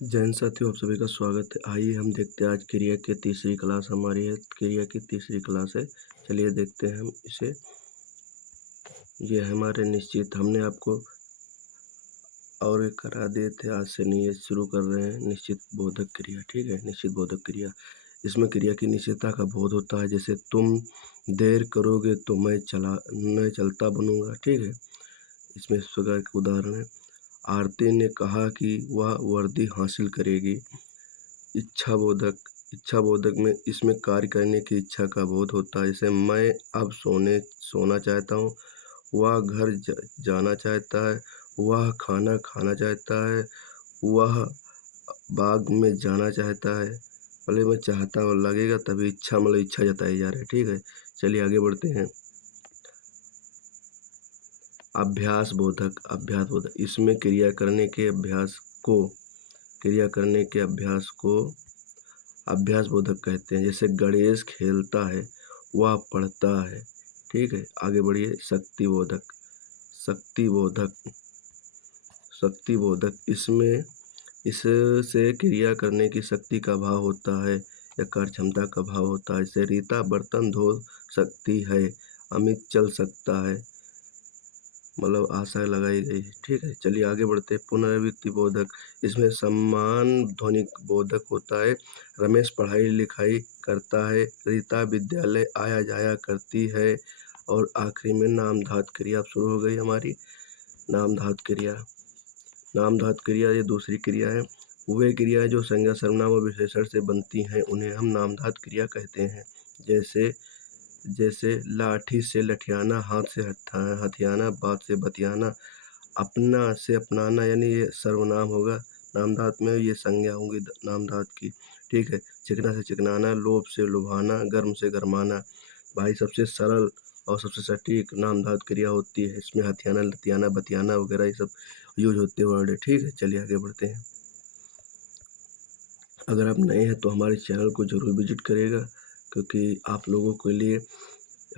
जय हिंद साथियों, आप सभी का स्वागत है। आइए हम देखते हैं आज क्रिया की तीसरी क्लास हमारी है। क्रिया की तीसरी क्लास है। चलिए देखते हैं हम इसे। ये हमारे निश्चित, हमने आपको और एक करा दिए थे, आज से नहीं, ये शुरू कर रहे हैं निश्चित बोधक क्रिया। ठीक है, निश्चित बोधक क्रिया। इसमें क्रिया की निश्चितता का बोध होता है। जैसे तुम देर करोगे तो मैं चलता बनूंगा। ठीक है, इसमें इस प्रकार के उदाहरण है। आरती ने कहा कि वह वर्दी हासिल करेगी। इच्छा बोधक में इसमें कार्य करने की इच्छा का बोध होता है। जैसे मैं अब सोना चाहता हूँ, वह घर जाना चाहता है, वह खाना खाना चाहता है, वह बाग में जाना चाहता है। पहले मैं चाहता हूँ लगेगा तभी इच्छा, मतलब इच्छा जताई जा रही है। ठीक है, चलिए आगे बढ़ते हैं। अभ्यास बोधक इसमें क्रिया करने के अभ्यास को अभ्यास बोधक कहते हैं। जैसे गणेश खेलता है, वह पढ़ता है। ठीक है, आगे बढ़िए। शक्ति बोधक इससे क्रिया करने की शक्ति का भाव होता है या कार्य क्षमता का भाव होता है। जैसे रीता बर्तन धो सकती है, अमित चल सकता है, मतलब आशा लगाई गई है। ठीक है, चलिए आगे बढ़ते हैं। पुनरावृत्ति बोधक, इसमें सम्मान ध्वनिक बोधक होता है। रमेश पढ़ाई लिखाई करता है, रीता विद्यालय आया जाया करती है, और आखिरी में नामधात क्रिया शुरू हो गई हमारी। नामधात क्रिया ये दूसरी क्रिया है। वे क्रियाएं जो संज्ञा सर्वनाम और विशेषण से बनती हैं उन्हें हम नामधात क्रिया कहते हैं। जैसे लाठी से लठियाना, हाथ से हथियाना, बात से बतियाना, अपना से अपनाना, यानी ये सर्वनाम होगा। नामधात में ये संज्ञा होंगी नामधात की। ठीक है, चिकना से चिकनाना, लोभ से लुभाना, गर्म से गरमाना। भाई सबसे सरल और सबसे सटीक नामधात क्रिया होती है। इसमें हथियाना, लतियाना, बतियाना वगैरह ये सब यूज होते वर्ड है। ठीक है, चलिए आगे बढ़ते हैं। अगर आप नए हैं तो हमारे चैनल को जरूर विजिट करिएगा, क्योंकि आप लोगों के लिए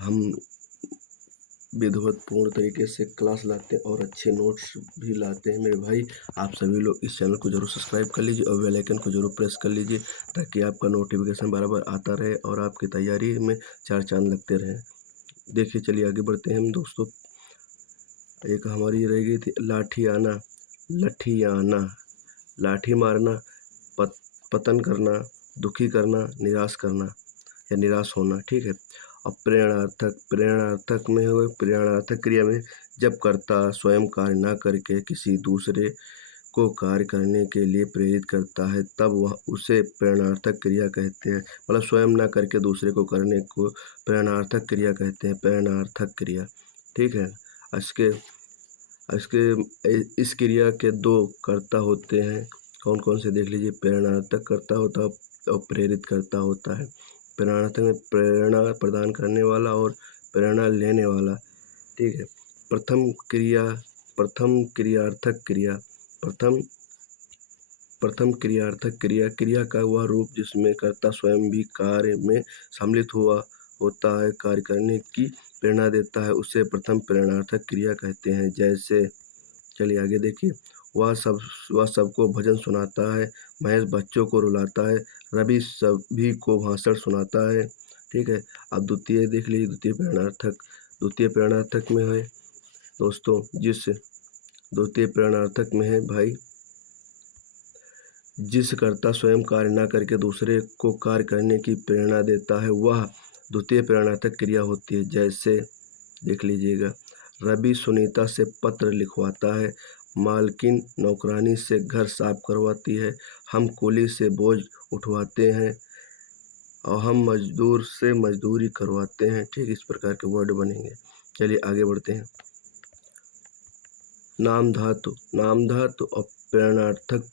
हम विधिवतपूर्ण तरीके से क्लास लाते हैं और अच्छे नोट्स भी लाते हैं मेरे भाई। आप सभी लोग इस चैनल को जरूर सब्सक्राइब कर लीजिए और बेल आइकन को जरूर प्रेस कर लीजिए, ताकि आपका नोटिफिकेशन बराबर आता रहे और आपकी तैयारी में चार चांद लगते रहें। देखिए, चलिए आगे बढ़ते हैं हम दोस्तों। एक हमारी रह गई थी लठी आना, लाठी मारना, पतन करना, दुखी करना, निराश करना या निराश होना। ठीक है, अब प्रेरणार्थक क्रिया में जब कर्ता स्वयं कार्य न करके किसी दूसरे को कार्य करने के लिए प्रेरित करता है, तब वह उसे प्रेरणार्थक क्रिया कहते हैं। मतलब स्वयं न करके दूसरे को करने को प्रेरणार्थक क्रिया कहते हैं। प्रेरणार्थक क्रिया। ठीक है, इसके इसके इस क्रिया के दो कर्ता होते हैं। कौन कौन से देख लीजिए। प्रेरणार्थक कर्ता होता है और प्रेरित कर्ता होता है। प्रेरणार्थक में प्रेरणा प्रदान करने वाला और प्रेरणा लेने वाला। ठीक है, प्रथम क्रियार्थक क्रिया का वह रूप जिसमें कर्ता स्वयं भी कार्य में सम्मिलित हुआ होता है, कार्य करने की प्रेरणा देता है, उसे प्रथम प्रेरणार्थक क्रिया कहते हैं। जैसे, चलिए आगे देखिए। वह सबको भजन सुनाता है, महेश बच्चों को रुलाता है, रवि सभी को भाषण सुनाता है। ठीक है, अब द्वितीय देख लीजिए। द्वितीय प्रेरणार्थक में है दोस्तों, द्वितीय प्रेरणार्थक में है भाई, जिस कर्ता स्वयं कार्य न करके दूसरे को कार्य करने की प्रेरणा देता है, वह द्वितीय प्रेरणार्थक क्रिया होती है। जैसे देख लीजिएगा। रवि सुनीता से पत्र लिखवाता है, मालकिन नौकरानी से घर साफ करवाती है, हम कुली से बोझ उठवाते हैं और हम मजदूर से मजदूरी करवाते हैं। ठीक, इस प्रकार के वर्ड बनेंगे। चलिए आगे बढ़ते हैं। नाम धातु और प्रेरणार्थक,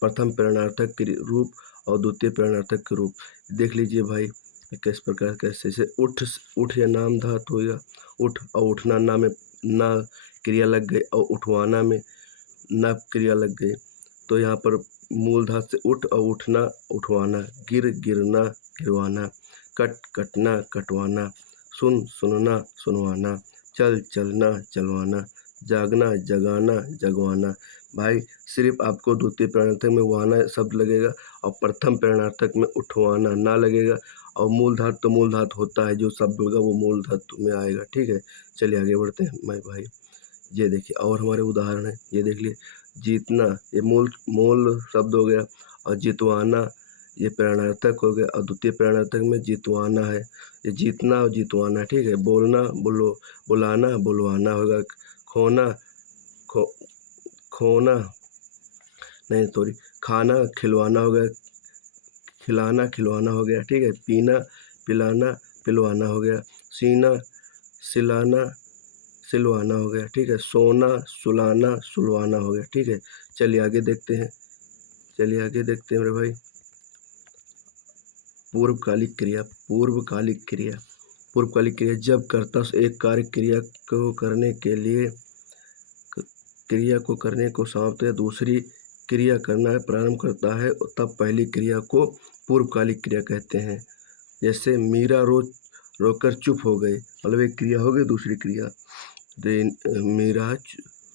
प्रथम प्रेरणार्थक के रूप और द्वितीय प्रेरणार्थक के रूप देख लीजिए भाई। किस प्रकार कैसे से उठ या नाम धातु होगा। उठ और उठना ना में ना क्रिया लग गई और उठवाना में ना क्रिया लग गई, तो यहाँ पर मूल धातु से उठ और उठना उठवाना, गिरना गिरवाना, कटना कटवाना, सुनना सुनवाना, चलना चलवाना, जागना जगाना जगवाना। भाई सिर्फ आपको द्वितीय प्रेरणार्थक में वाना शब्द लगेगा और प्रथम प्रेरणार्थक में उठवाना ना लगेगा। और मूल धातु तो मूल धातु होता है, जो शब्द होगा वो मूल धातु में आएगा। ठीक है, चलिए आगे बढ़ते हैं मैं भाई। ये देखिए और हमारे उदाहरण है, ये देख लिए। जीतना ये मूल शब्द हो गया, और जितवाना ये प्रेरणार्थक हो गया, और द्वितीय प्रेरणार्थक में जितवाना है। ये जीतना और जितवाना, ठीक है। बोलना बुलाना बुलवाना होगा। खोना खोना नहीं सॉरी, खाना खिलवाना हो गया, खिलाना खिलवाना हो गया। ठीक है, पीना पिलाना पिलवाना हो गया। सीना सिलाना सिलवाना हो गया। ठीक है, सोना सुलाना सुलवाना हो गया। ठीक है, चलिए आगे देखते हैं मेरे भाई। पूर्वकालिक क्रिया जब कर्ता एक क्रिया को करने को समाप्त या दूसरी क्रिया करना प्रारंभ करता है, तब पहली क्रिया को पूर्वकालिक क्रिया कहते हैं। जैसे मीरा रोकर चुप हो गई, मतलब एक क्रिया हो गई, दूसरी क्रिया। मीरा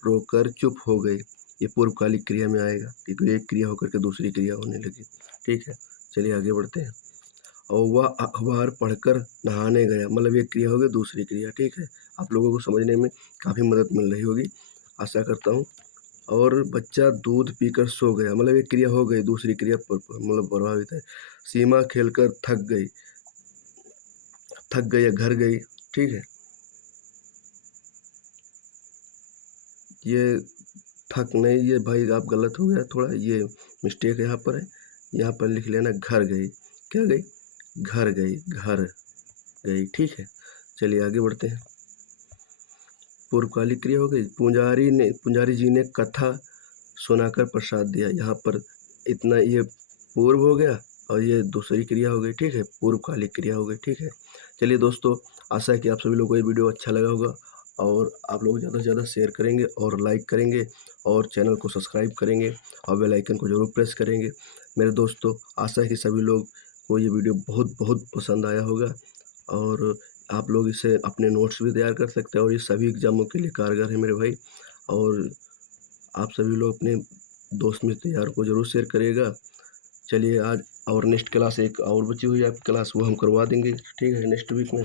रोकर चुप हो गई, ये पूर्वकालिक क्रिया में आएगा, क्योंकि एक क्रिया होकर के दूसरी क्रिया होने लगी। ठीक है, चलिए आगे बढ़ते हैं। और वह अखबार पढ़कर नहाने गया, मतलब एक क्रिया हो गई, दूसरी क्रिया। ठीक है, आप लोगों को समझने में काफ़ी मदद मिल रही होगी, आशा करता हूँ। और बच्चा दूध पीकर सो गया, मतलब एक क्रिया हो गई, दूसरी क्रिया मतलब प्रभावित है। सीमा खेलकर थक गई या घर गई। ठीक है, ये थक नहीं, ये भाई आप गलत हो गया थोड़ा, ये मिस्टेक यहाँ पर है। यहाँ पर लिख लेना घर गई, क्या गई, घर गई। ठीक है, चलिए आगे बढ़ते हैं। पूर्वकालिक क्रिया हो गई। पुजारी जी ने कथा सुनाकर प्रसाद दिया, यहाँ पर इतना ये पूर्व हो गया और ये दूसरी क्रिया हो गई। ठीक है, पूर्वकालिक क्रिया हो गई। ठीक है, चलिए दोस्तों, आशा है कि आप सभी लोगों को ये वीडियो अच्छा लगा होगा, और आप लोग ज़्यादा से ज़्यादा शेयर करेंगे और लाइक करेंगे और चैनल को सब्सक्राइब करेंगे और बेल आइकन को ज़रूर प्रेस करेंगे। मेरे दोस्तों, आशा है कि सभी लोग को ये वीडियो बहुत बहुत पसंद आया होगा, और आप लोग इसे अपने नोट्स भी तैयार कर सकते हैं, और ये सभी एग्जामों के लिए कारगर है मेरे भाई। और आप सभी लोग अपने दोस्त मित्र यार को ज़रूर शेयर करिएगा। चलिए आज और नेक्स्ट क्लास एक और बची हुई है आपकी क्लास, वो हम करवा देंगे। ठीक है, नेक्स्ट वीक में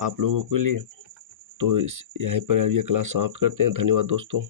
आप लोगों के लिए। तो यहीं पर ये क्लास समाप्त करते हैं। धन्यवाद दोस्तों।